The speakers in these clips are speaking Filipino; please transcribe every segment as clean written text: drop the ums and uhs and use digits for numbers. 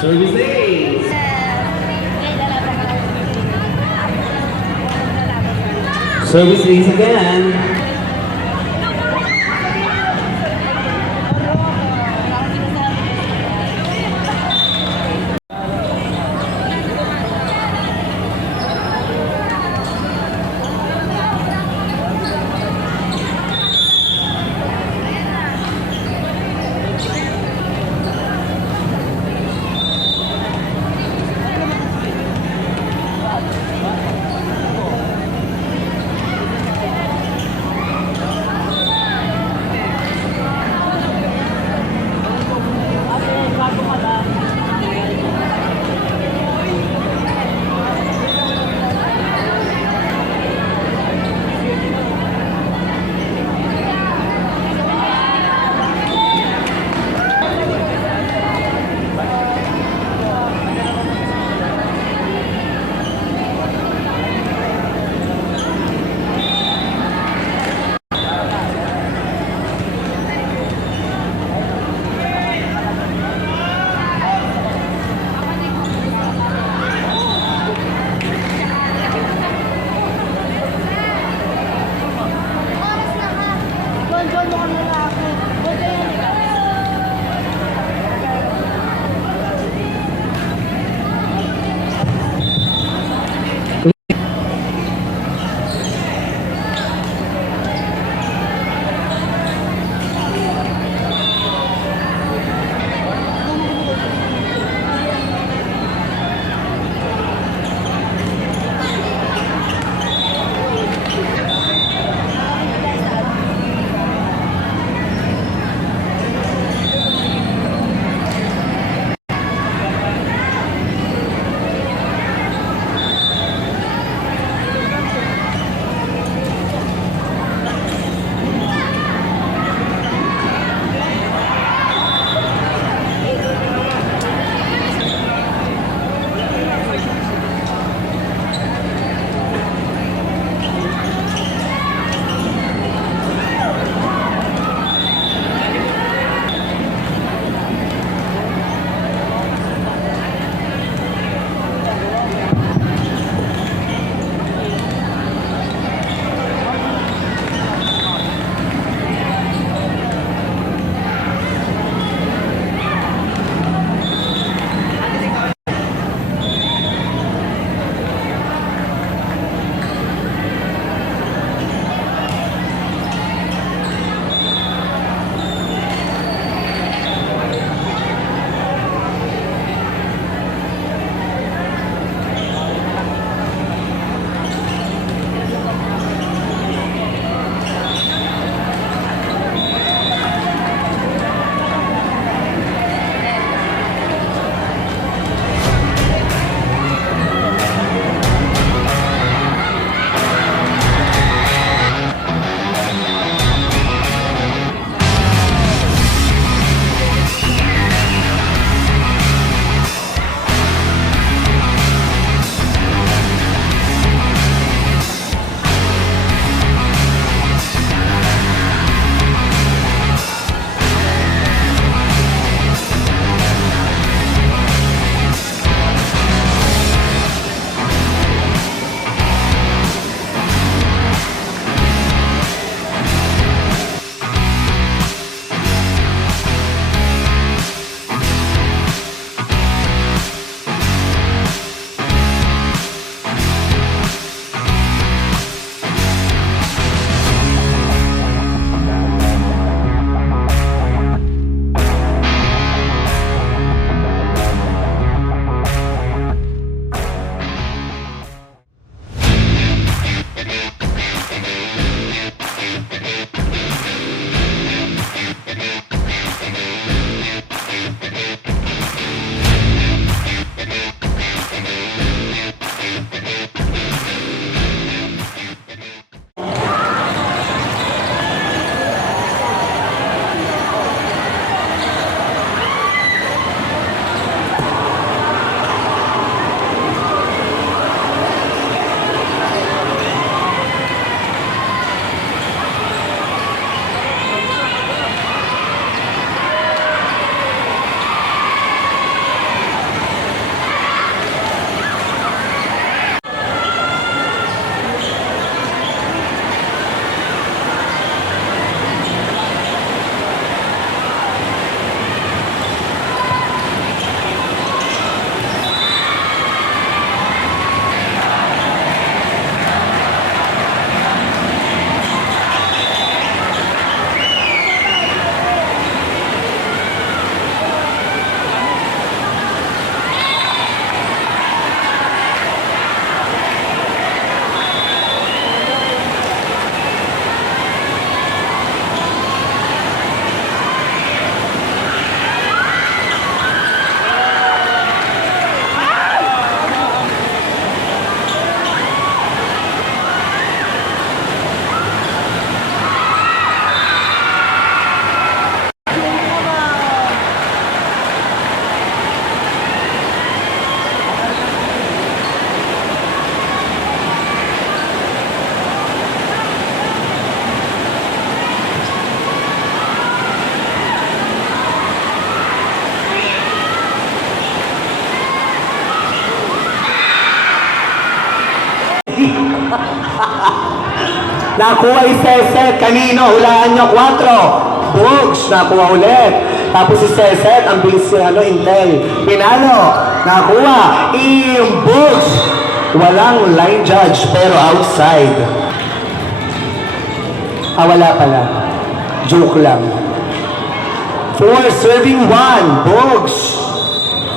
Service Ace. Service Ace again. Nakuha Iseset. Kanino? Hulaan nyo. 4. Bugs. Nakuha ulit. Tapos si Iseset, ang bilis si Intel. Pinalo. Nakuha. Bugs. Walang line judge, pero outside. Wala pala. Joke lang. 4 serving 1. Bugs.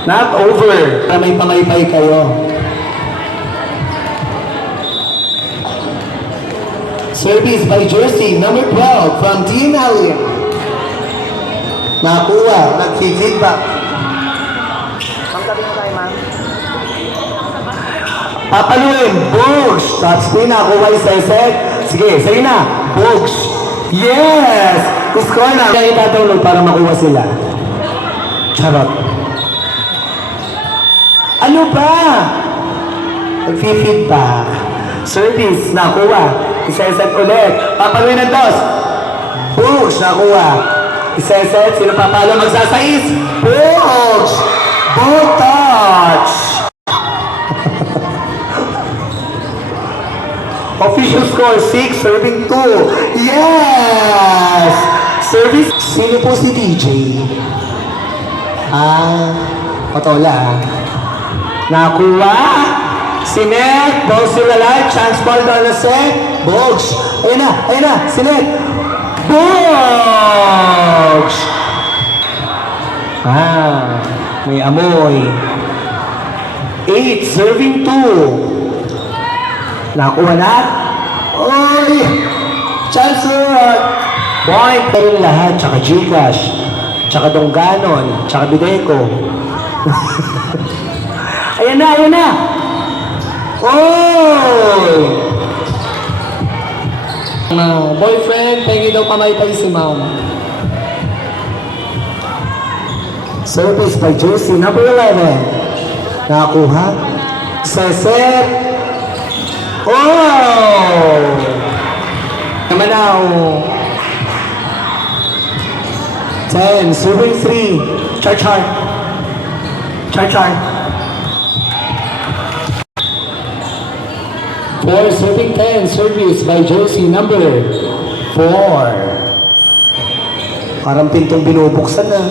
Not over. May pamaypay kayo. Service by jersey number 12 from Team Alien. Nakuha. Nag-feedback. Ang gabi na tayo, ma'am. Papaluin. Bugs. Top spin. Nakuha Iseset. Sige, sige na. Bugs. Yes! Score na. Kaya itadownload para makuha sila. Charot. Ano ba? Nag-feedback. Service. Nakuha. Iseset ulit. Papaluin ng dos. Bugs. Nakuha. Iseset. Sino papalo? Magsasais. Bugs. Ball touch. Official score 6, serving 2. Yes! Service. Sino po si DJ? Patola. Nakuha. Sinet. Ball sila live. Chance ball doon na set. Bugs. Ayun na. Sinet. Bugs! May amoy. 8, serving 2. Nakuha na. Oy! Chance shot! Point pa rin lahat. Tsaka Gcash. Tsaka Dongganon. Tsaka Bideco. Ayan na. Oy! Boyfriend, pengi daw pamaypay si ma'am. Service by jersey number 11. Nakuha. Seset. Oh! Naman na, 10, serving 3. Char. 4, serving 10. Service by jersey number 4. Parang pintong binubuksan na.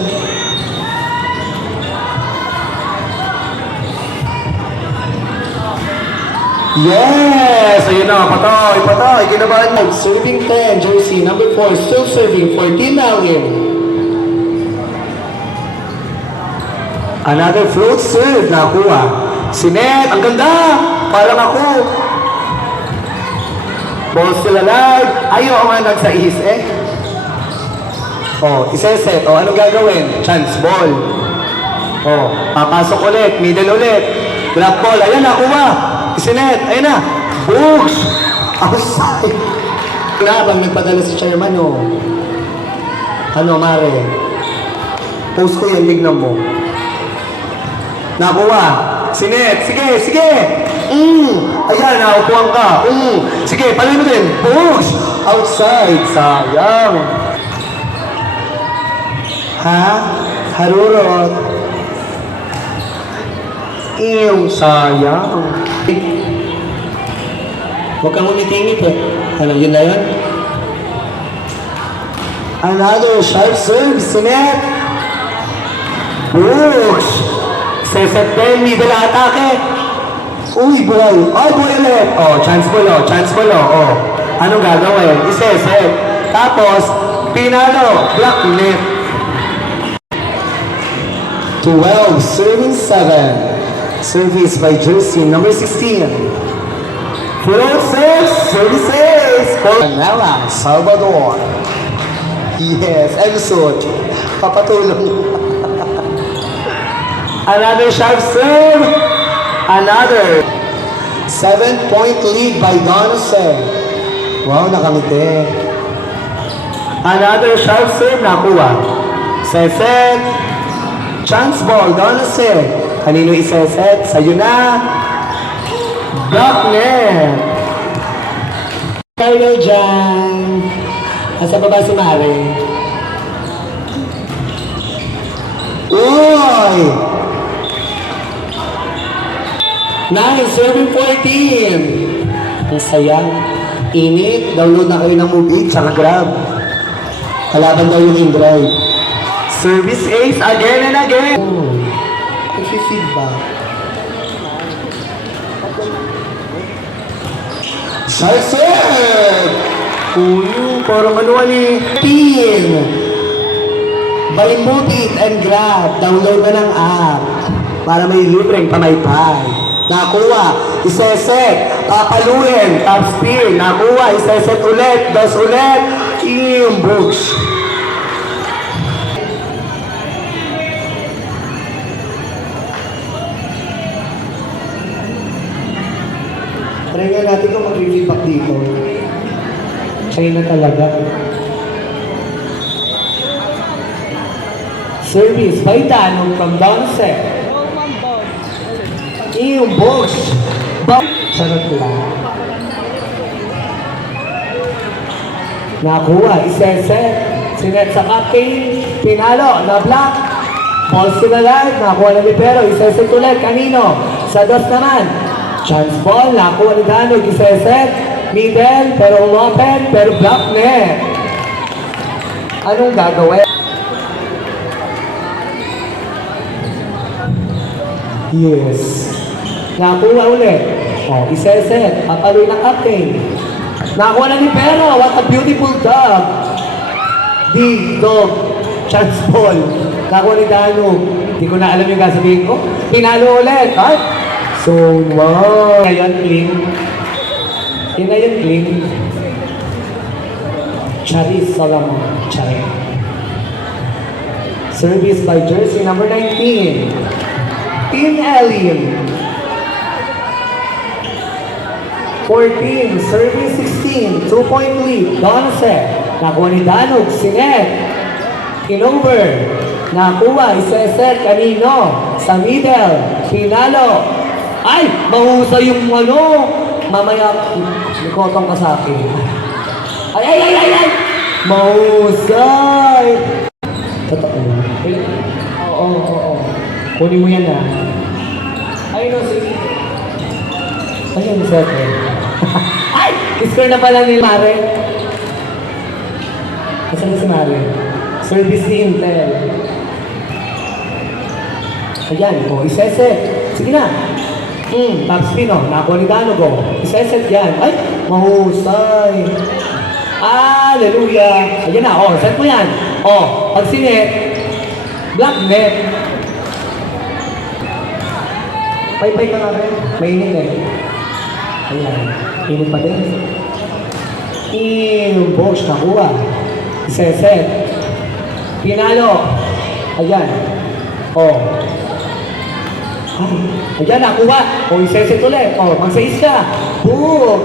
Yes! Ayun na, patay. Kinabahan mo. Serving 10, jersey number 4, still serving 14 million. Another float serve, nakuha. Sinet, ang ganda! Parang ako. Ball still alive. Ayaw nga nagsais Iseset. Anong gagawin? Chance ball. Papasok ulit, middle ulit. Drop ball, ayan, nakuha. Sinet, ayun na. Bugs! Outside. Bang nagpadala si chairman, Mare? Post ko yan, tignan mo. Nakuha. Sinet, sige. Ayan, naupuan ka. Sige, paluin mo din. Bugs! Outside. Sayang. Harurot. Sayang. Huwag kang umitingit yun na yun? Another sharp serve, Sinet. Bugs! Seset din, middle atake. Uy, boy ulit. Chance ball. Anong gagawin? Iseset. Tapos, pinalo. Block net. 12, serving 7. Service by jersey number 16. Floor services. Canela, Salvador. Yes, Elson. Papatulong. Another sharp serve. Another 7-point lead by Donaldson. Wow, nakamite. Another sharp serve, nakuha. Seset. Chance ball, Donaldson. Kanino iseset? Sa'yo na. Block net. Kayo dyan. Nasa baba si Mare. Uy! 9, serving 14. Ang saya. Init. Download na kayo ng Move 8 tsaka Grab. Kalaban daw yung in-drive. Service ace again and again. Oh. Kasi feedback. Sarset! Uy, parang ano eh. Pin! By Move 8 and Grab, download na ng app para may libreng pamaypay. Nakuha, iseset, papaluin, top spin, nakuha, iseset ulit, dos ulit, yung books. Try nga natin kung mag-feedback dito. China talaga. Service by Danon from Donce. Yung box. Sarap lang. Nakuha, iseset. Sinet sa captain. Pinalo, na block. Balls to the line. Nakuha na ni Pero. Iseset ulit. Kanino? Sa dos naman. Chance ball. Nakuha ni Danon. Iseset. Middle. Pero open. Pero block net. Anong gagawin? Yes. Nakuha ulit. O, iseset. Papaloy ng captain. Nakuha na ni Pero. What a beautiful dog. Big dog. Chance ball. Nakuha ni Dano. Hindi ko na alam yung sasabihin ko. Pinalo ulit. Ay! So, wow. Ngayon, clean. Yun na yun, clean. Charis Solomon. Charis. Service by jersey number 19. Team Alien. 14, service 16, 2-point lead, Donce. Nakuha ni Danog, Sinet. Inover. Nakuha, iseset kanino? Sa middle. Pinalo. Ay! Mahusay yung ano. Mamaya, likotong ka sa akin. Ay, ay, ay, ay, ay! Mahusay! Totoo na. Oo. Kunin mo yan ah. Ay, no, sige. Ayun, sete. Ay! Score na pala ni Mare. Nasaan na si Mare? Service ni Intel. Ayan, o, iseset. Sige na. Top spin, o. Nakuha ni Danog, iseset yan. Ay! Mahusay. Hallelujah. Ayan na, o. Set mo yan. O, pag sinet, black net. Pay-pay ka nga rin. Mainit eh. Ayan. Init pa din. Yung box nakuha. Iseset. Pinalo. Ayan. O. Ay. Ayan, nakuha. O, iseset ulit. O, mag-6 ka. Box.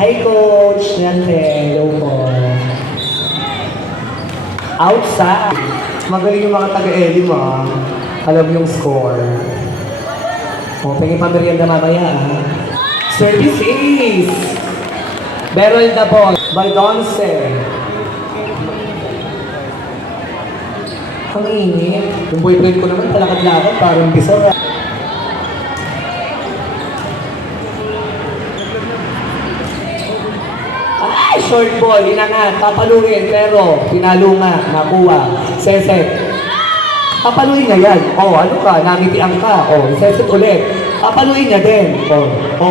Hi, Coach. Hello po. Outside. Magaling yung mga taga-Elim, ah. Alam yung score. O, pingin pa merienda mamaya, ah. Service ace. Beryl the ball. By Donce. Ang init. Yung boyfriend ko naman, talakad-lakad, parang bisor. Ay, short ball, inangat, papaluin, pero pinalo nga, nakuha, seset. Papaluin na yan. O, ano ka, namitiang ka. O, seset ulit. Papaluin niya din. O.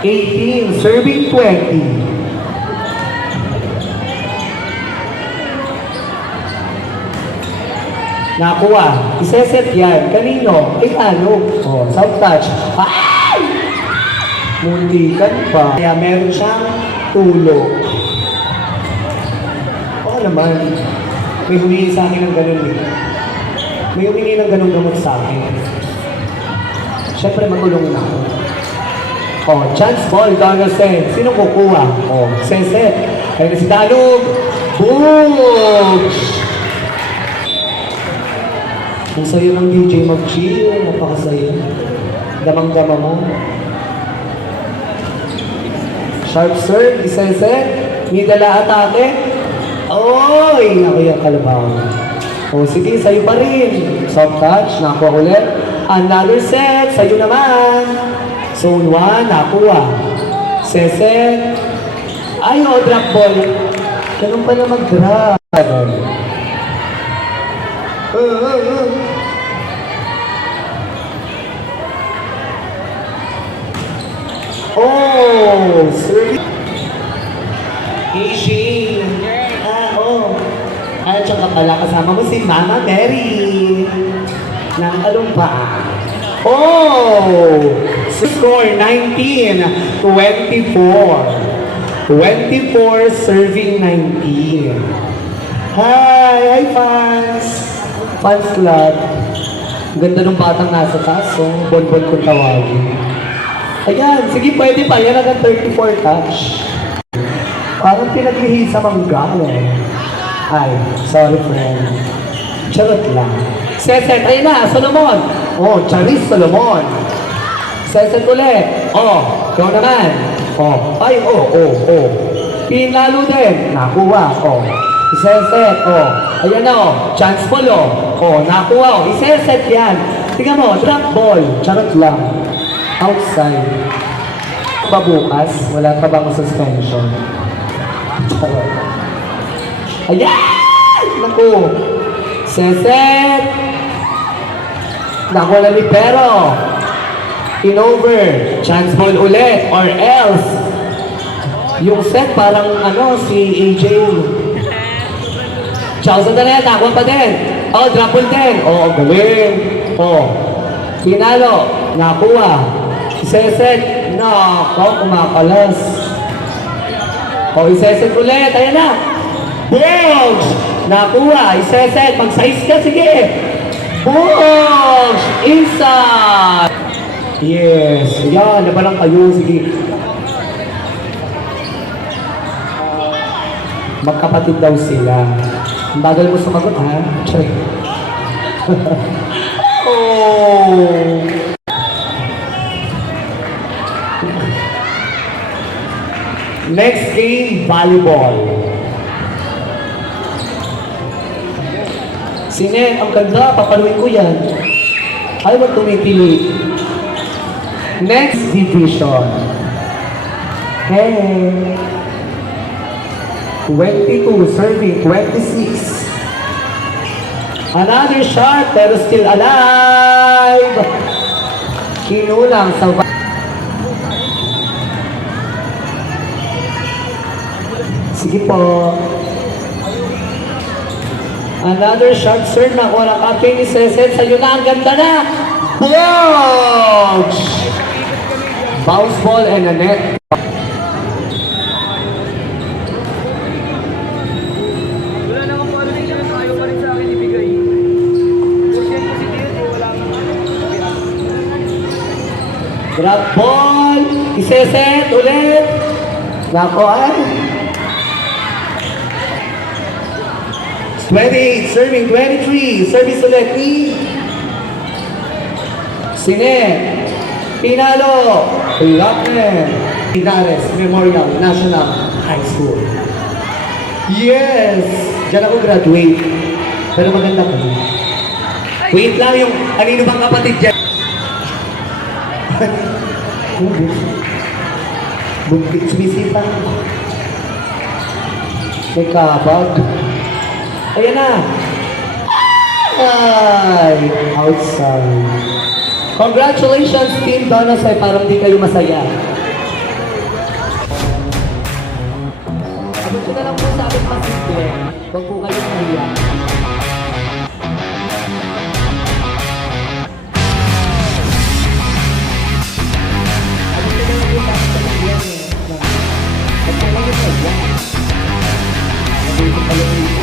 18, serving 20. Nakuha. Iseset yan. Kanino? Kay Tanog. O, soft touch. Ay! Muntikan pa. Kaya meron siyang tulog. Oo naman. May humingi sa akin ng ganun eh. May humingi ng ganun gamot sa akin. Siyempre matulong na ako. O, chance ball, Donaldson. Sino kukuha? O, seset. Kaya na si Tanog. Boom! Ang sayo ng DJ mag-chill, napakasayo. Damang-dama mo. Sharp serve, isa-set. Middle atake. Oy! Naku yung kalabaw. O sige, sa'yo pa rin. Soft touch, nakuha ulit. Another set, sa'yo naman. Zone 1, nakuha. Seset. Ay, o, drop ball. Ganun pala mag-drop. Oh, service. Hey, Shane. Oh. At saka pala kasama mo si Mama Mary. Ng Alumpa. Oh! Score 19-24. 24 serving 19. Hi fans! Fans club. Ganda ng batang nasa taas, oh. Bon-bon kong tawagin. Ayan, sige pwede pa. Yan agad 34 touch. Parang pinaglihisa mangga, eh. Ay, sorry friend. Charot lang. Seset, ayun na, Solomon. Oh, Charis Solomon. Seset ulit. Oh, ikaw naman. Oh, ay, oh. Pinalo din. Nakuha, oh. Iseset, oh. Ayan na, oh. Chance ball, oh. Oh, nakuha, oh. Iseset yan. Tingnan mo, drop ball. Charot lang. Outside. Pabukas, wala pa bang suspension? Charot. Ayan! Naku! Seset! Naku na ni Pero. In-over. Chance ball ulit. Or else. Yung set parang ano, si AJ. Chow sa tanet. Nakuha pa din. Oh, drop ball din. Oh, galing. Oh. Pinalo. Nakuha. Iseset. Nako, kumakalas. O, iseset ulit. Ayan na. Bogs! Nakuha. Iseset. Mag-size ka. Sige. Bogs! Inside! Yes. Ayan. Nabalang kayo. Sige. Magkapatid daw sila. Ang bagal mo sumagot, ha? Check. Oh! Next game, volleyball. Sine, ang ganda, papaluin ko yan. Ay, wag tumipili. Next division. Hey. 22, serving, 26. Another shot, pero still alive. Kinulang sa sige po. Another shot serve na kuha ng captain ni Seset. Sa'yo na, ang ganda na. Bogs! Bounce ball and a net. Wala naman po ano nila, ayaw pa rin sa akin ibigay. Kasi si Diaz, wala naman. Drop ball. Iseset ulit. Nako ay. 28, serving 23. Service ulit ni Sine. Pinalo. Lockman. Pinares Memorial National High School. Yes! Diyan ako graduate. Pero maganda ko. Wait lang yung kanino bang kapatid dyan. Bukit sumisita. May kabag. Ayan na. Ay, outside. Congratulations, Team Donosay. Parang di kayo masaya. Abot ko na lang po sa ating pasimple. Huwag po kayo mahiya. Abot ko na lang po sa ating pasimple. Huwag po kayo mahiya. Abot ko pala dito.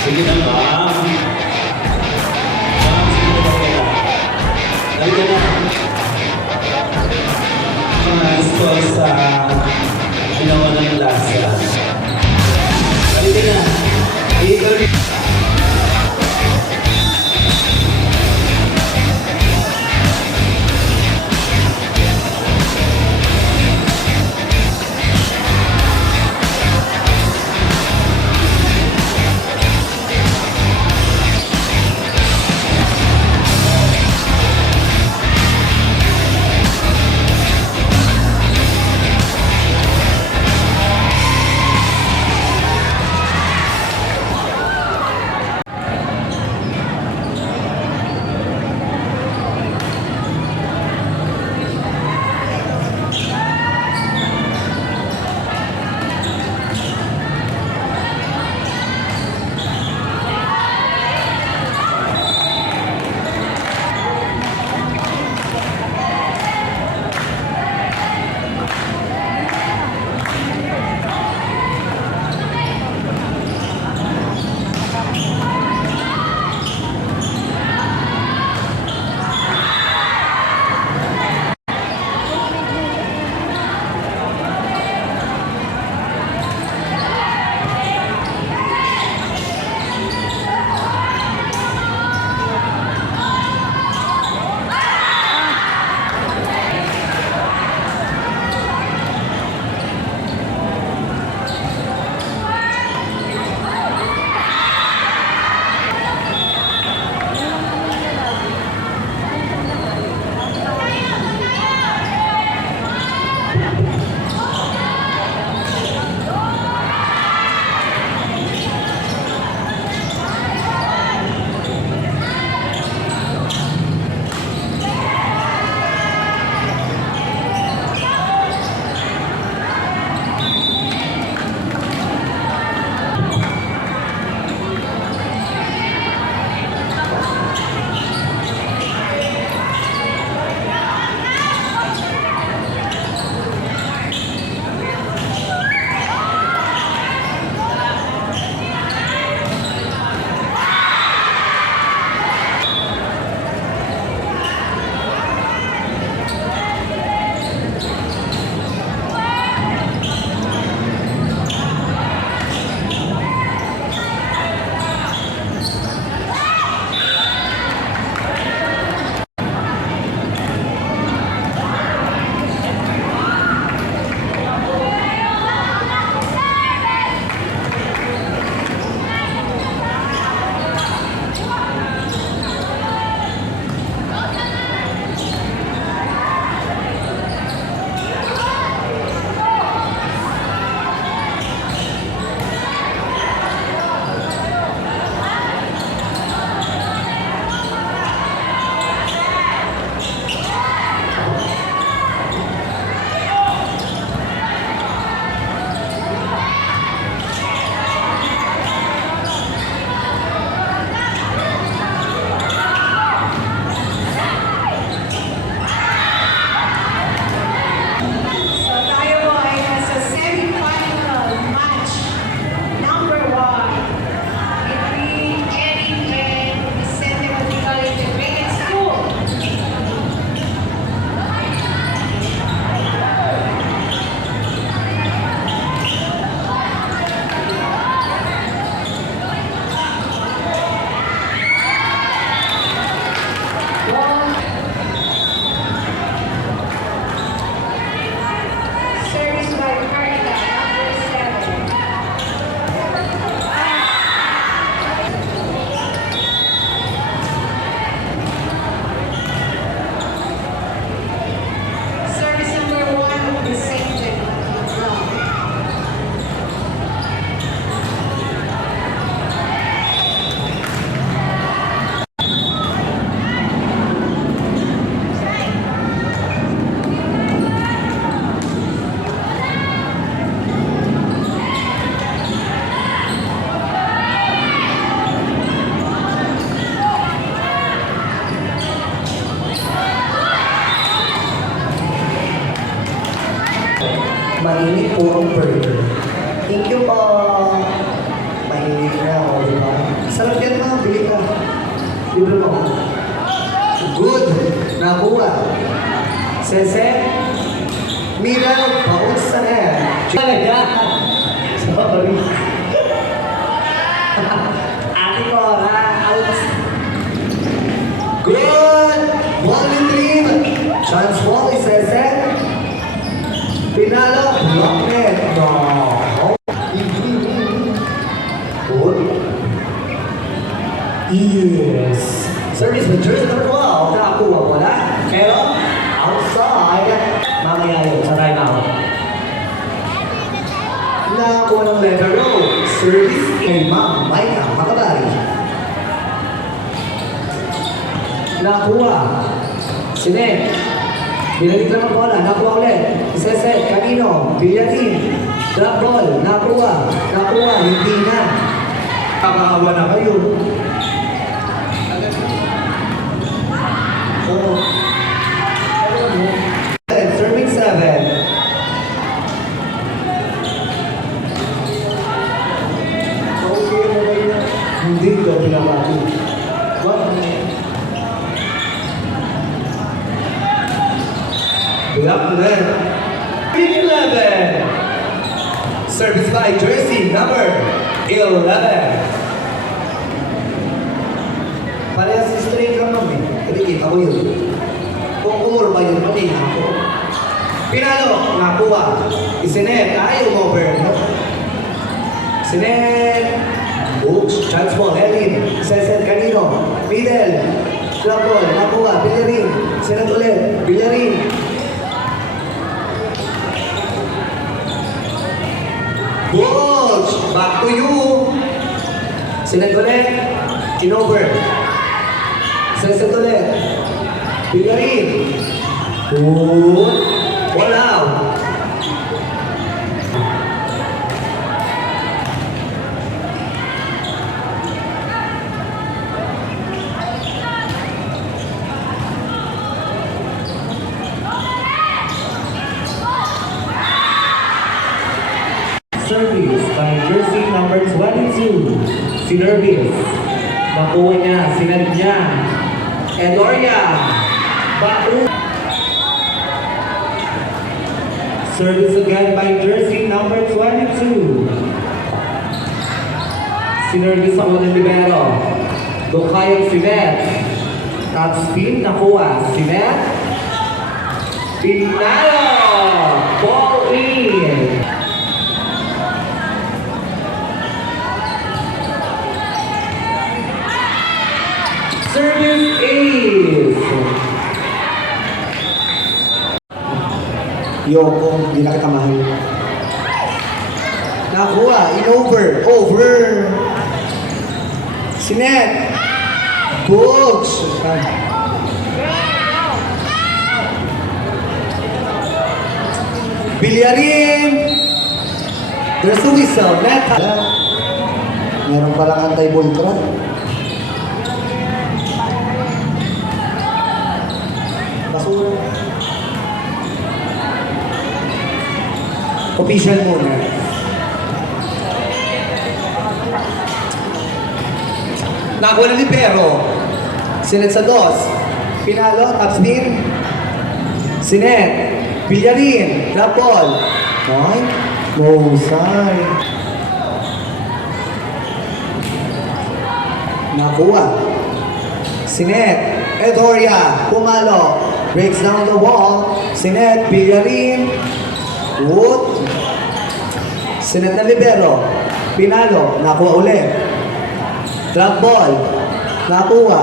Sige na, ma'am. Ma'am, sige na pala. Halika na. Mga gusto sa ginawa ng lasa. Halika na. Ito rin. Mainit po ang burger. Thank you po. Mainit na ako, di ba? nakuha. Sese, Middle, paus sa net. Talaga. Sorry. Ate ko, out. Good. Ball in dream. Chance ball is Sese. Pinalo, block net. No. Good. Yes. Service with jersey number 12. Nakakuha mo na. Pero, outside. Mamaya yun sa timeout. Nakakuha ng letter row. Service kay Ma'am Maika Makabari. Nakakuha. Sinet. Binalik lang ang bola. Nakakuha ulit. Iseset. Kanino. Bilyatin. Drop ball. Nakakuha. Nakakuha. Hindi na. Kakahawa na kayo. Oh. Serving 7. Okay mo ba yun? Hindi ko pinapati. What? Block net. 11. Service by jersey number 11. Parehas si straight lang naman eh. Kasi kita ko yun. Kung kumuro pa yun, pati ako. Pinalo, nakuha. Isinet, ayaw over. Sinet. Oops, chance ball, Elin. Seset, kanino. Middle. Drop ball, nakuha. Bilarin. Sinet ulit. Bilarin. Bulls, back to you. Sinet ulit. Inover. Seset ulit. Bilarin. Good. Ball out. Service by jersey number 22. Si Nervis. Nakuha niya, sinad niya. Edoria. Batu. Service again by jersey number 22. Si Nervis ako ng libero. Dukayang Sinet. Top spin, nakuha. Sinet. Pinalo. Ball in. Service ace. Yoko, hindi na kita mahal. Nakuha, in-over, over. Sinet. Books. Bilyarin. There's a whistle. Net. Meron palang anti-voltron. Basura. Official muna. Nakuha na libero. Sinet sa dos. Pinalo, top spin. Sinet. Bilyarin. Drop ball. Ay, mahusay. Nakuha. Sinet. Edoria. Pumalo. Breaks down the wall. Sinet. Bilyarin. Wood. Sinet na libero. Pinalo. Nakuha ulit. Drop ball. Nakuha.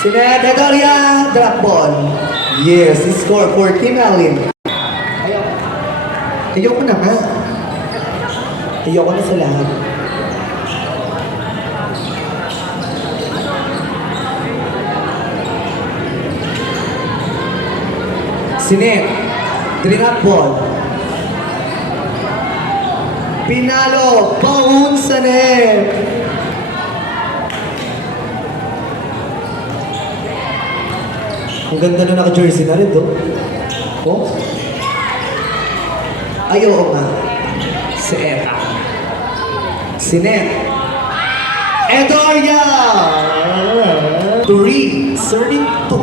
Sinet. Edoria. Drop ball. Yes, score for Team Alin. Ayoko na nga. Ayoko na sa lahat. Sinet. Drop ball. Pinalo. Paun sa net. Ang ganda na naka-jersey na rin, do. Oh? Ayaw nga. Si Eta. Sinet. Edoria! 3, serving 2.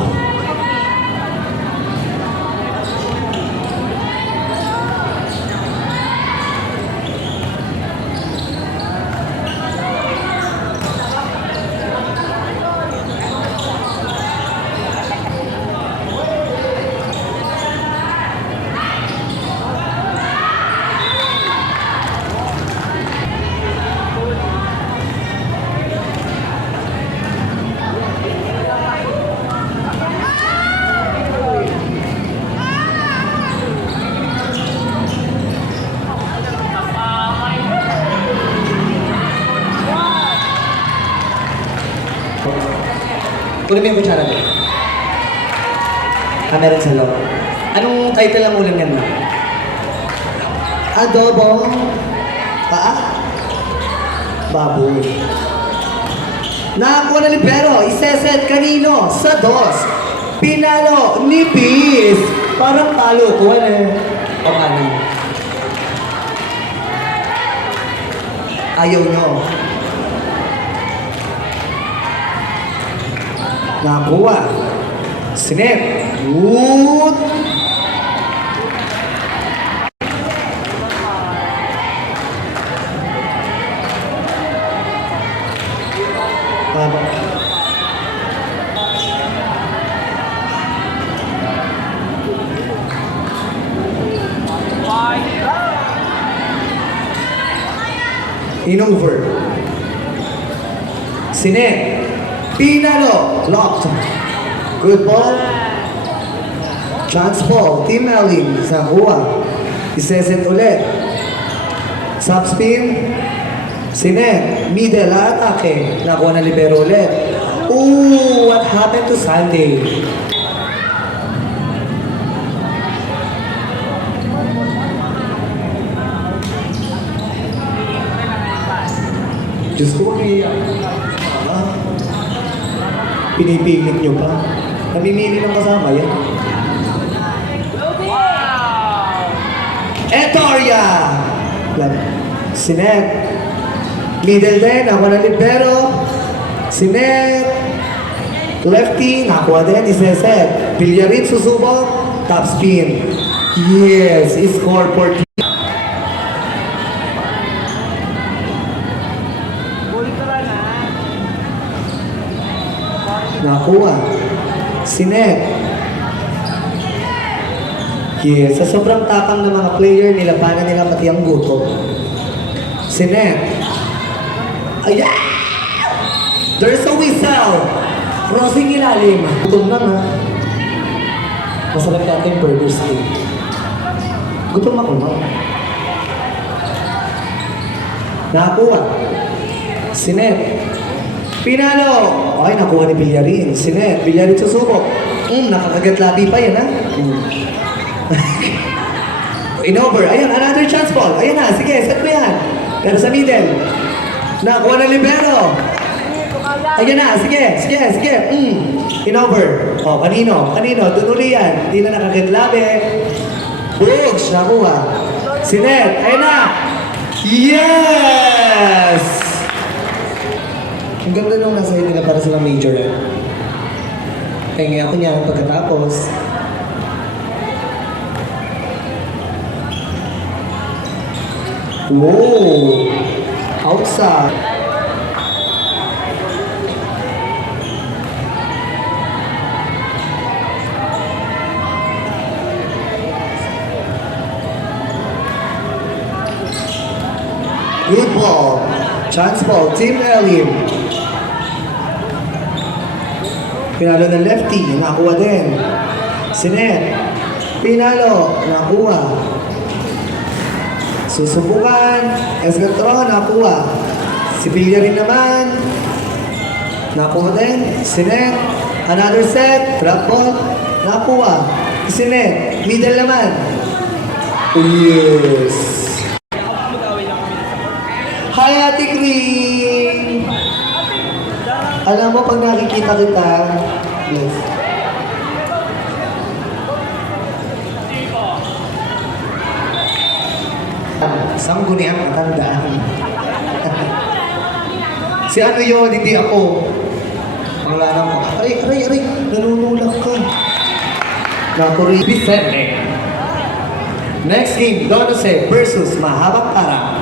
Kunin mo yung kutsara doon. Meron sa loob. Anong title ng ulam yan, ma? Adobong paa? Baboy. Nakakuha na libero, iseset kanino sa dos. Pinalo ni Peace. Parang talo ko eh. O ano? Ayaw nyo. Nakakuha. Snap. Wood. Tama. Inover. Sinet. Pinalo. Locked. Good ball. Chance ball. Team Elling. Nakuha. Iseset ulit. Subspin. Sinet. Middle. Atake. Nakuha na libero ulit. Ooh, what happened to Sunday? Diyos ko, pinipilit nyo pa. Namimili ng kasama yan. Etoria! Sinet. Middle din, ako na libero. Sinet. Lefty, nakuha din, iseset. Pilyarin, susubok. Top spin. Yes, score for team. Nakuha. Sinet. Yes, sa sobrang tapang ng mga player, nilapanan nila pati ang gutom. Sinet. Ayan! There's a whistle! Crossing ilalim. Gutom lang ha. Masarap natin burger steak. Gutom ako na. Nakakuha. Sinet. Pinalo! Okay, nakuha ni Villarin. Sinet. Villarin susubok. Nakakagat labi pa yan, ha? Inover. Ayan, another chance ball. Ayan na, sige, set mo yan. Pero sa middle. Nakuha na libero. Ayan na, sige. Inover. O, kanino? Tunuli yan. Hindi na nakakagat labi. Bugs, nakuha. Sinet. Ayan na. Yes! Ang ganda nung nasa nila para silang major eh. Kaya ako niya pagkatapos. Whoa! Outside. Good ball. Chance ball. Team Elliot. Pinalo ng lefty, nakuha din. Sinet. Pinalo, nakuha. Susubukan. Esgatron, nakuha. Si Villarin naman. Nakuha din. Sinet. Another set. Drop ball. Nakuha. Sinet. Middle naman. Oh yes. Hi, Ate Green! Alam mo, pag nakikita kita, yes. Sanggunian ang tandaan. Si ano yun, hindi ako. Ang lanang ko, aray, nanunulak ka. Nakuri. Vicente. Next game, Donose versus Mahabang Para.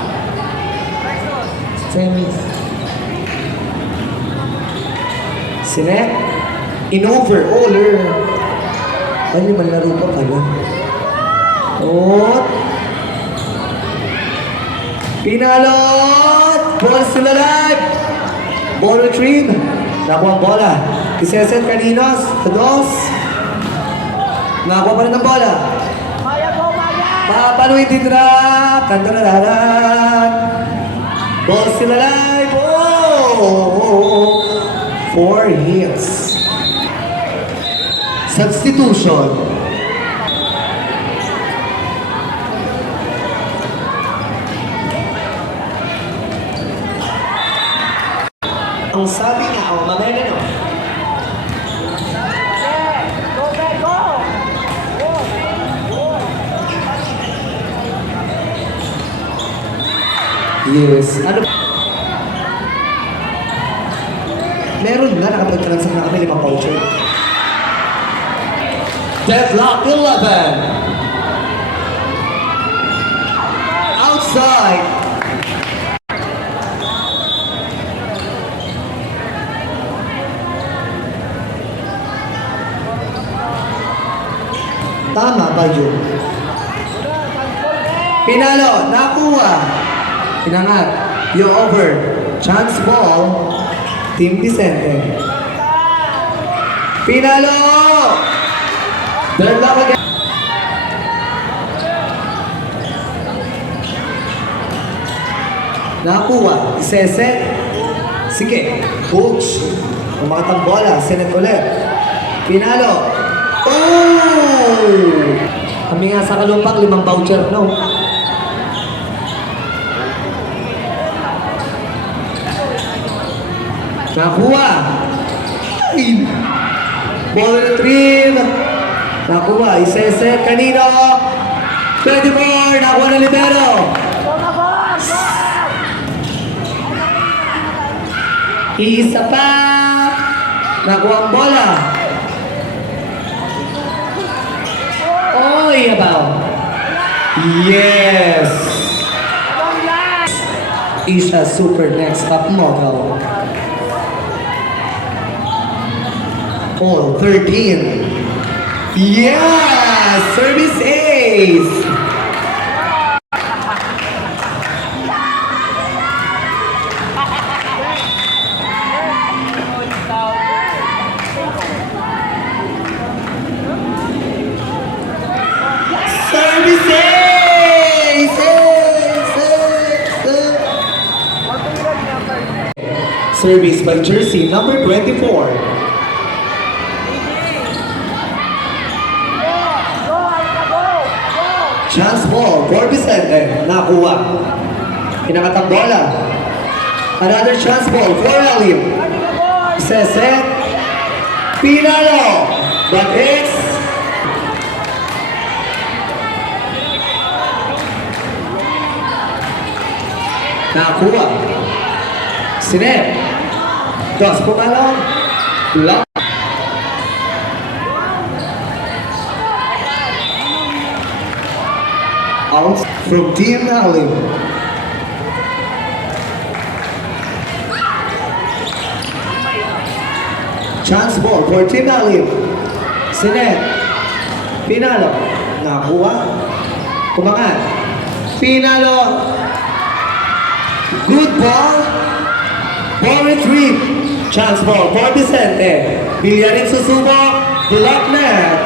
Semis. Sinet. Inover. Ay, limang laro pa pala. Pinalot! Ball still alive! Ball retrieve. Nakuha ang bola. Iseset kaninos. Dos. Nakuha pa rin ang bola. Papaluin drop. Tandararan. Ball still alive. 4 hits. Substitution. Ang sabi nga, mamaya na no. Yes. Ano? Meron na, nakapag-transact na kami 5 voucher. Deadlock 11. Outside. Tama ba yun? Pinalo. Nakuha. Pinangat. You over. Chance ball. Team Vicente. Pinalo. Deadlock again. Nakuha. Iseset. Sige. Books. Kumakatang bola. Senet ulit. Pinalo. Oh! Kami nga sa Kalumpak, 5 voucher, no? Nakuha. Ay! Ball retrieve. Nakuha. Iseset. Kanino? 24. Nakuha na libero. Iisa pa. Nakuha ang bola. Oy, abaw. Yes. Isha Super Next Top Model. All 13. Yes! Service ace! Service ace! Service by jersey number 24. Chance ball for Vicente. Nakuha. Pinakatang bola. Another chance ball for Alim. Seset. Pinalo. But it's nakuha. Sinet. Dos pumalo. Lock. Out from Team Alim. Chance ball for Team Alim. Sinet. Pinalo. Nakuha. Kumangat. Pinalo. Good ball. Ball retrieve. Chance ball for Vicente. Bilyarin susubok. Block net.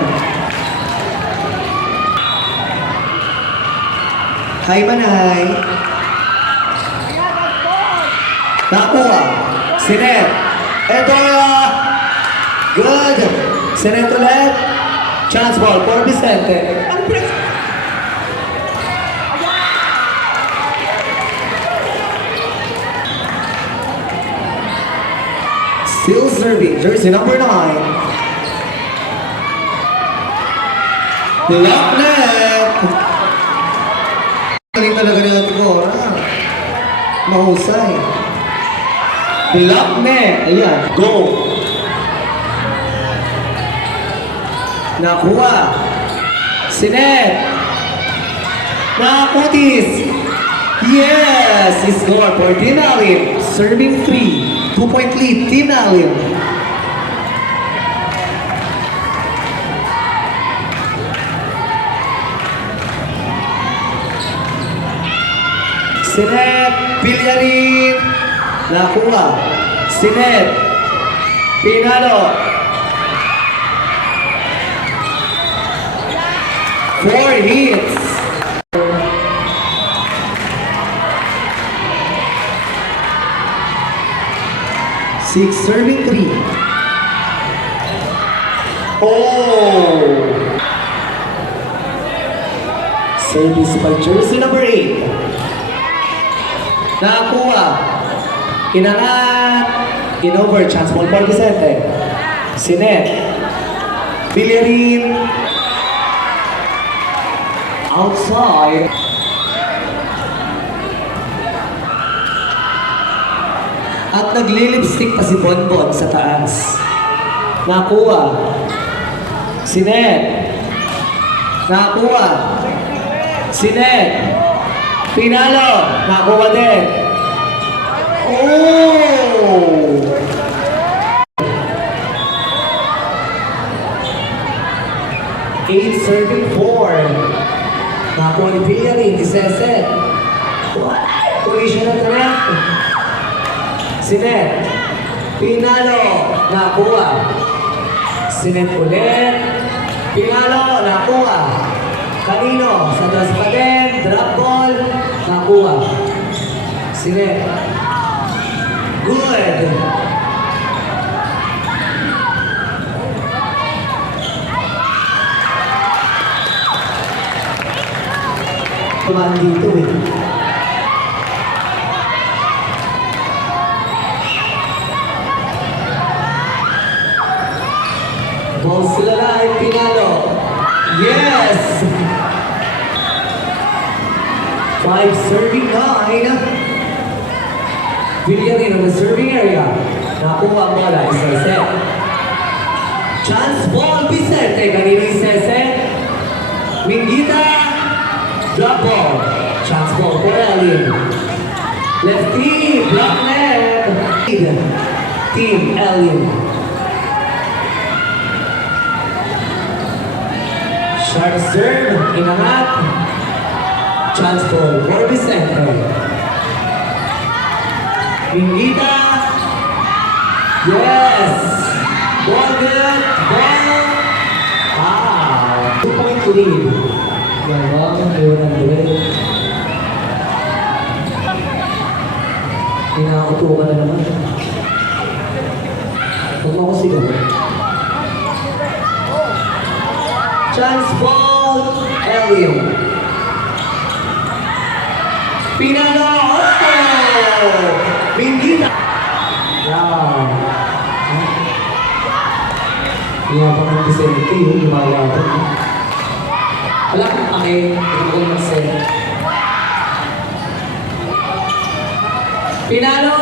Hi Manay. Nakuha. Sinet. Etola. Good. Sinet ulit. Chance ball for Vicente. Still serving. Jersey number 9. Block net. Galing talaga nila Tigora. Mahusay. Block net. Ayan. Go. Nakuha. Sinet. Nakutis. Yes! Score for Team Alim. Serving 3. 2-point lead. Team Alim. Sinet, Bilyarin, nakuha. Sinet, Pinalo. 4 hits. Six serving 3. Oh! Service by jersey number 8. Nakakuha. Inangat. Inover. Chance ball for Vicente. Sinet. Villarin. Outside. At nagli-lipstick pa si Bonbon sa taas. Nakuha. Sinet. Nakuha. Sinet. Pinalo. Nakuha din. Oh! 8-4. Nakuha ni Villarin. Iseset. Tuloy siya ng track. Sinet. Pinalo. Nakuha. Sinet ulit. Pinalo. Nakuha. Kanino? Sa dos pa din. Drop ball. Nakuha. Sinet. Good. Tumaan dito eh. Ball sila na ay Pinalo. Yes! 5-9. Villarin on the serving area. Nakuha ang bola. Iseset. Chance ball. Vicente. Kanina iseset. Mingita. Drop ball. Chance ball for Elin. Lefty. Block net. Team Elin. Sharp serve. Inangat. Chance ball for Vicente. Mingita. Yes. Ball good. Ball. Ah. 2-point lead. Gawang Leonan Duel. Inakuto ka na naman. Huwag mo ko sigaw. Chance ball. Elio. Pinalo. Oh! Mingita. Wow. Iyabang ng Vicente yung lumalabot. Wala kang pake. Hindi ko mag-set. Pinalo.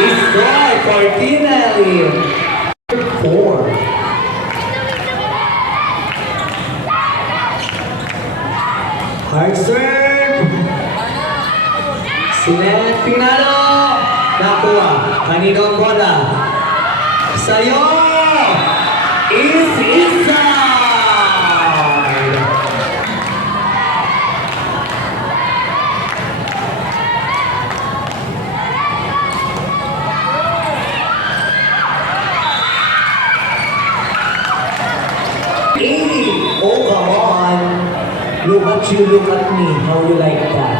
Score for Tinelli. 4. Hard serve. Sinet. Pinalo. Nakuha. Kanino ang bola? Sa'yo! Is inside! Oh, come on. Look at you, look at me. How you like that?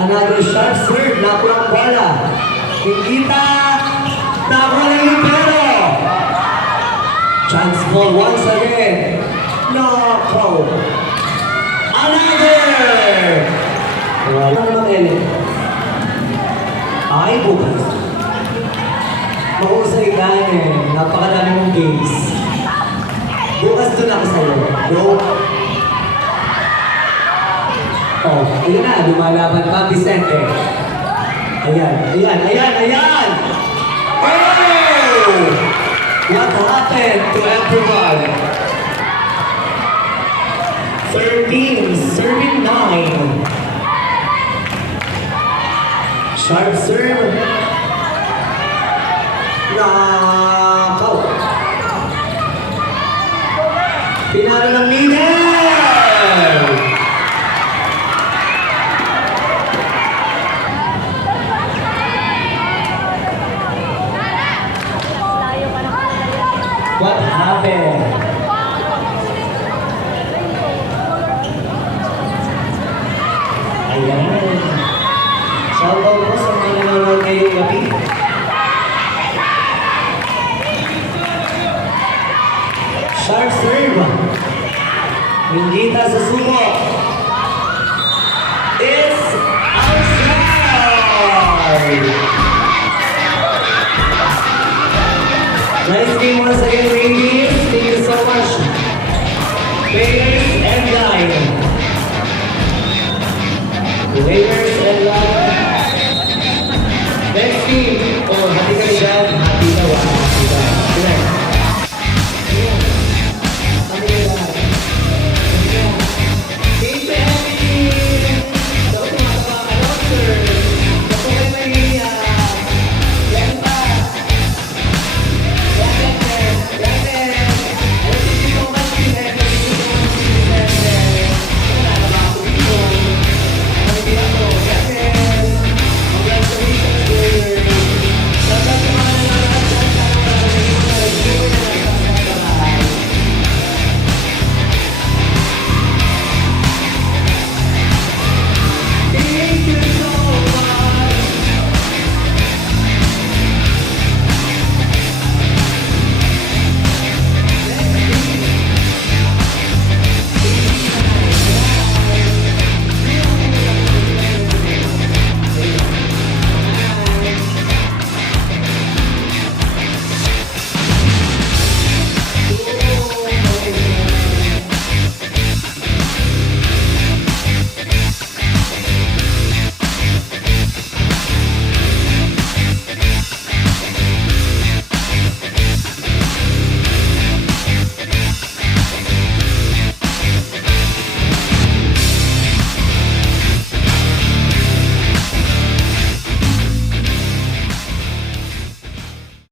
Another sharp serve. Nakuha ang bola. Mingita. Nakuha ng libero. Chance ball once again. Knockout. Another. Wala namang Ellen. Ay, bukas. Mahusay ka eh. Napakadami mong games. Bukas doon ako sa'yo. Bro. Oh, ayun na. Lumalaban pa, Vicente. Ayan, ayan, ayan, ayan! Oh! What happened to everyone? 13-9. Sharp serve. Knockout. Pinalo ng Miguel. What happened? Ayan. Shoutout po sa mga nanonood ngayong gabi. again, ladies. Thank you so much. Players and line. Players and line. Next team, or